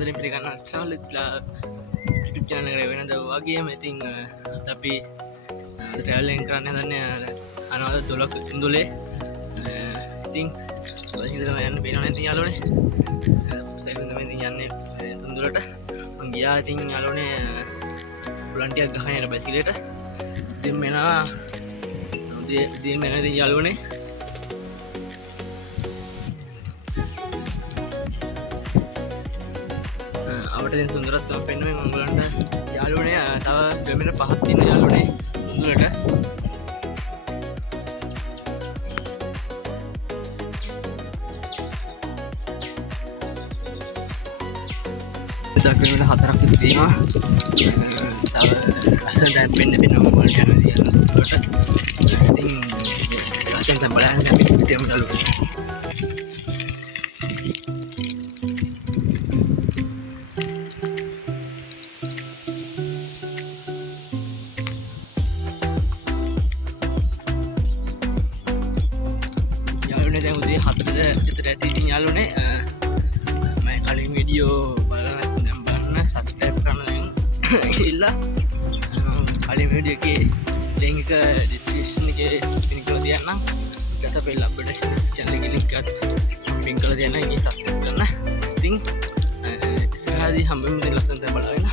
ආදරෙන් පිළිගන්නවා ට්‍රැවල්ලා YouTube channel එකට වෙනද වගේම ඉතින් අපි ට්‍රැවලින් කරන්න හදන්නේ අනවද 12 ඉඳුලේ ඉතින් බහින්දම යන්න බේනවනේ ඉතින් යාළුවනේ සයිකල් තමයි ඉතින් යන්නේ තුන්දුලට මං ගියා ඉතින් යාළුවනේ පුලන් ටිකක් ගහන යන බයිසිකලෙට ඉතින් මෙනවා ඉතින් මෙනවා ඉතින් යාළුවනේ අපට දැන් සුන්දරත්වයක් පෙන්වන්නේ මම ඔයගලන්ට යාළුවනේ තව කිලෝමීටර් 5ක් තියෙන යාළුවනේ සුන්දරට කිලෝමීටර් 4ක් තියෙනවා තව ලස්සන දැන් පෙන්වන්න මම ඔයගලන්ට යනවා ඉතින් ලස්සන දැන් බලන්න අපි පිටියම යාළුවනේ දැන් උදේ 4ට විතර ඇති ඉතින් යාළුවනේ මම කලින් වීඩියෝ බලන්න සබ්ස්ක්‍රයිබ් කරන්න ගිහිල්ලා කලින් වීඩියෝ එකේ link එක description එකේ pin කරලා තියන්නම් ඊට පස්සේ අපේ channel එකේ link එකත් pin කරලා තියන්නම් ඉතින් subscribe කරන්න ඉතින් ඉස්සරහදී හම්බෙමු ඉතින් ලස්සන දේ බලන්න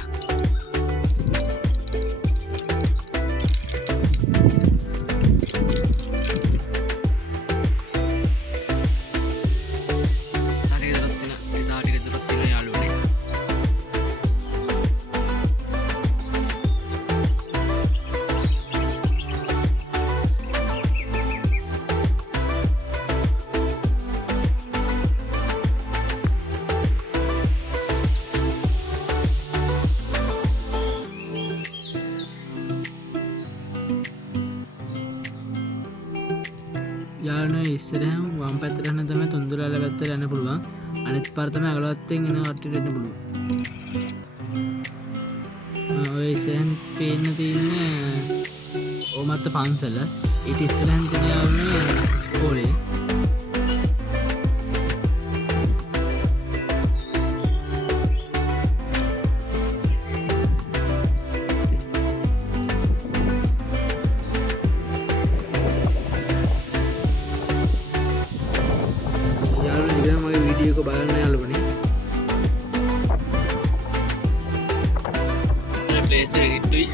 යාළුවනේ ඉස්සරහම වම් පැත්තට යන තමයි තුන්දුරාල පැත්තට යන්න පුළුවන් අනිත් පාර තමයි අගලවත්තෙන් එන කට්ටියට එන්න පුළුවන් ඔය ඉස්සරහින් පේන්න තියෙන්නේ ඕමත්ත පන්සල ඊට ඉස්සරහින් තියෙන යාළුවනේ ඉස්කෝලේ මගේ වීඩියෝ එක බලන්න යාළුවනේ මේ ප්ලේස් එක කිට්ටුයි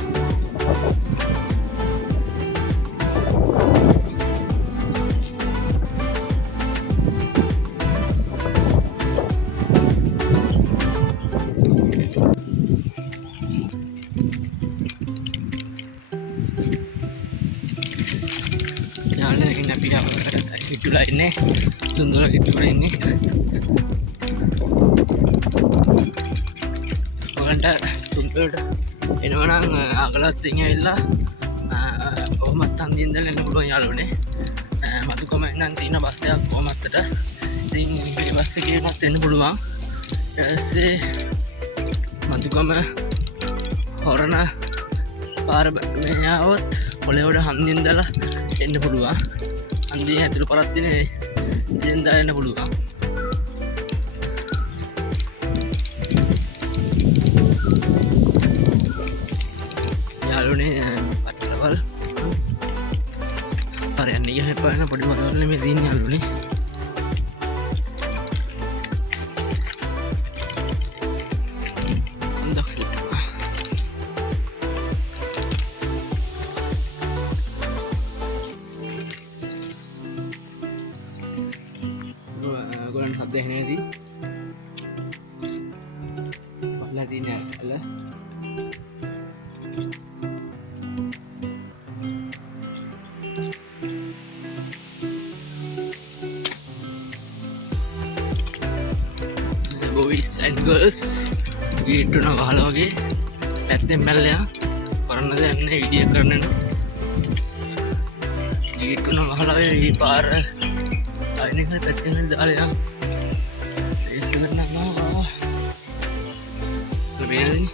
යාළුවනේ ඉන්න අපි කිට්ටුලා ඉන්නේ සුන්දර කිට්ටුලා ඉන්නේ ඔයගන්ට සුන්දරට එනවනම් අගලත්තින් ඇවිල්ලා කොහොමත් හන්දියෙන් ඉඳලා එන්න පුළුවන් යාළුවනේ මතුකම ඉඳන් තියෙන බස් එකක් කොහොමත්තට ඉතින් මේ බස් එකේවත් එන්න පුළුවන් ඊට පස්සේ මතුකම හොරණ පාර මේ ආවොත් කොළේවඩ හන්දියෙන් ඉඳලා එන්න පුළුවන් හන්දිය ඇතුළු පාරක් තියෙන ඉතින් දාලා එන්න පුළුවන් යාළුවනේ පටලවල් හරියන්න ගියා හැප්පෙන පොඩි මොඩල් නෙමෙයි දින්නේ යාළුවනේ ගොඩක් හද දෙන්නේදී පහලා තියෙන ඇසල boys and girls ගේට්ටුන වහලා වගේ පැත්තෙන් මැල්ලයා කරන්නද යන්නේ වීඩියෝ කරන්න ගේට්ටුන වහලා මේ පාර අයිනෙක පැත්තෙන් දාලා යන්න ඒක කරනවා ලැබෙන්නේ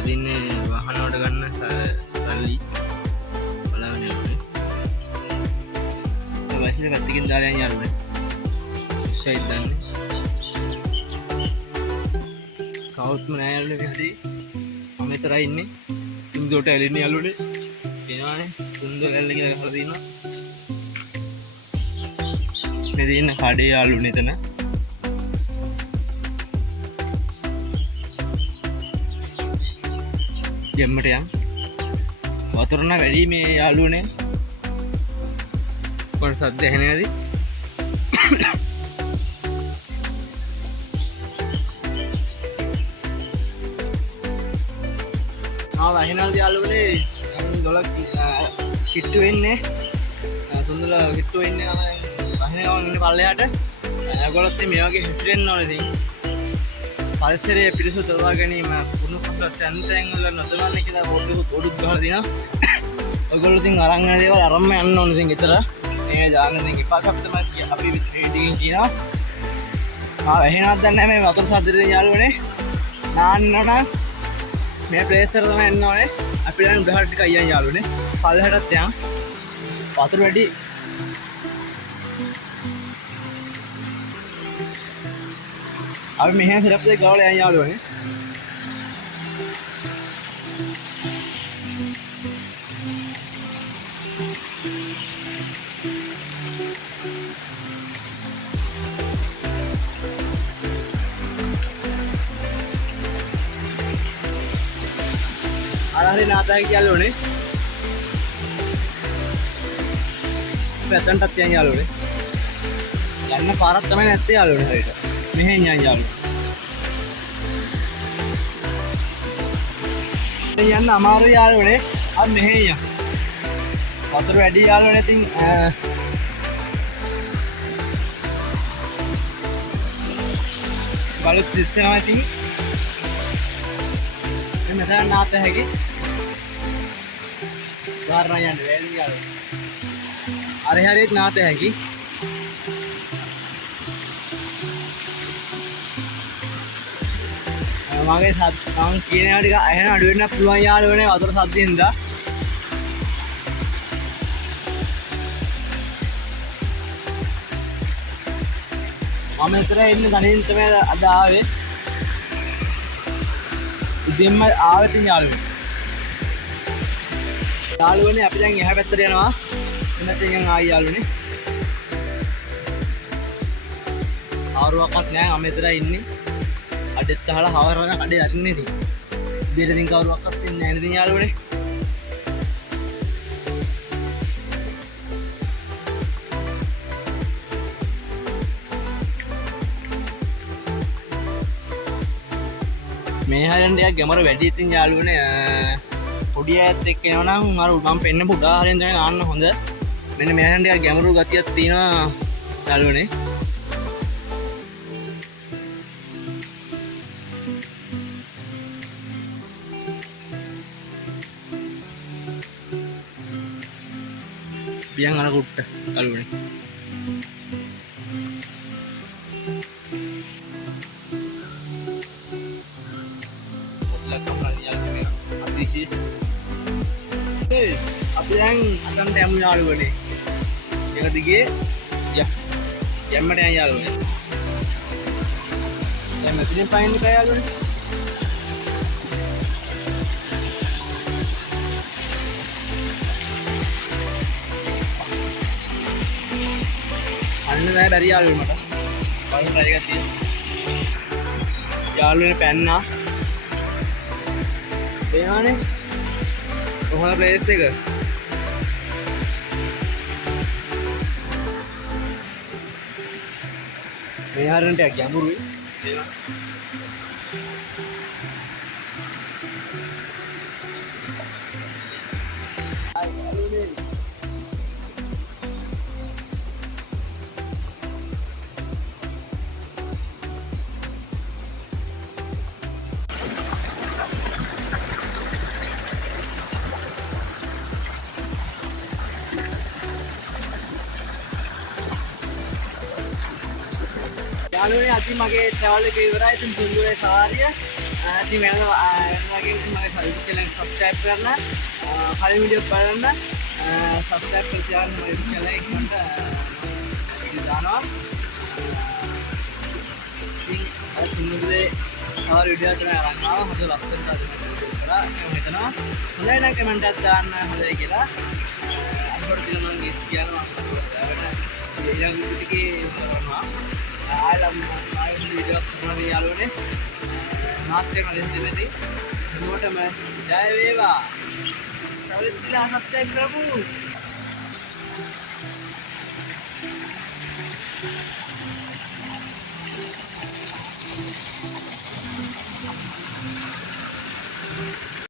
ඉතින් වාහන වලට ගන්න සල්ලි බලන්න යන්නේ. වයිස් එක පැත්තකින් දාලා යන්න යාළුවනේ. කොච්චරයි දන්නේ. කවුරුත්ම නෑ යාළුවනේ මේ හරි. මම විතරයි ඉන්නේ. තුන්දොට ඇලෙන්නේ යාළුවනේ. එනවානේ තුන්දොට ඇල්ල කියලා ගහලා තියෙනවා. මේ තියෙන කඩේ යාළුවනේ එතන. ජෙම්මට යන්. වතුර නම් වැඩි මේ යාළුවනේ. කොහොමද සද්ද ඇහෙන්නේ නැති? වහිනල් යාළුවනේ දොලක් කිට්ටු වෙන්නේ සුන්දර කිට්ටු වෙන්නේ වහිනවා ඉන්නේ පල්ලෙහාට. ඒගොල්ලොත් මේ වගේ හිටින්න ඕනේ ඉතින්. පරිසරයේ පිරිසුදු තබා ගැනීම කුණු කොටස් තැන් වල නොදවන්නේ කියලා බෝඩුත් ගහලා දිනවා. ඔයගොල්ලෝ ඉතින් අරන් යන දේවල් අරන්ම යන්න ඕනේ ඉතින් ගෙදර. මේ දාන්න ඉතින් ඉපාකක් තමයි අපි වීඩියෝ කියනවා. වහිනවත් දන්නේ නැහැ මේ වතුර සද්දෙන් යාළුවනේ. නාන්නට මේ ප්ලේස් එක තමයි එන්න ඕනේ. අපි දැන් උඩහට ටික අයියන් යාළුවනේ. පල්ලෙහාටත් යන්. වතුර වැඩි. අපි මෙහෙන් සිරප් දෙක ගාවලා යන් යාළුවනේ. හරි නාතයි යාළුවනේ. පැත්තටත් යන් යාළුවනේ. යන්න පාරක් තමයි නැත්තේ යාළුවනේ හරියට. මෙහෙන් යන් යාළුවනේ. යන්න අමාරු යාළුවනේ. අර මෙහෙන් යන්. වතුර වැඩි යාළුවනේ ඉතින් බලුත් දිස්සනවා ඉතින්. මෙතන නාත හැකි. වාරණ යන්න වැලි යාළුවනේ. අර හරියට නාත හැකි. මගේ මම කියනවා ටික ඇහෙන අඩු වෙන්න පුළුවන් යාළුවනේ වතුර සද්දෙන්ද. මම මෙතන ඉන්නේ තනියෙන් තමයි අද ආවේ. ඉතින්ම ආවෙත් යාළුවනේ. යාළුවනේ අපි දැන් එහා පැත්තට යනවා. එන්නත් ආයි යාළුවනේ. ආරුවක්වත් නැහැ. මම මෙතන ඉන්නේ. අඩෙත් අහලා හවරන කඩේ අරින්නේ ඉතින්. ඉතින් ඉතින් කවුරුවක්වත් ඉන්නේ නැහැ නේද යාළුවනේ. මේ හරියට ටිකක් ගැඹුර වැඩි ඉතින් යාළුවනේ. පොඩි ඈත් එක්ක එනවනම් අර මම පෙන්න පුඩා හරියෙන් තමයි ආන්න හොඳ. මෙන්න මේ හරියට ටිකක් ගැඹුරු ගතියක් තියෙනවා යාළුවනේ. පියන් අර කුට්ට යාළුවනේ. අපි දැන් අතන්ට යමු යාළුවනේ. ඒක දිගේ යම්මට යන් යාළුවනේ. දැන් මෙතනින් පයින් ඉපා යාළුවනේ. අන්න නෑ බැරි යාළුවනේ මට. බලන්න try එකක් තියෙනවා. යාළුවනේ පැන්නා. එයානේ කොහොමද ප්ලේස් එක? මේ හරියට ටිකක් ගැඹුරුයි. යාළුවනේ අද මගේ travel එක ඉවරයි. ඉතින් තුන්දුවේ සාරිය. ඉතින් මගේ channel subscribe කරන්න. කලින් වීඩියෝ බලන්න. subscribe කරලා මගේ channel එකට දානවා. ඉන්නුනේ තව වීඩියෝ එකක් අරන් ආවා. හොඳ ලස්සනට අද කරලා මම හිතනවා හොඳයි නම් කමෙන්ට් එකක් දාන්න හොඳයි කියලා. අපිට තියෙන මම කියනවා ඊළඟ විදිහේ කරනවා. ආලම් ආයෙත් වීඩියෝ එකක් කරනවා යාළුවනේ. මාත් එක්ක දෙන්නේ මොකටම ජය වේවා. සබස්ක්‍රයිබ් කරමු.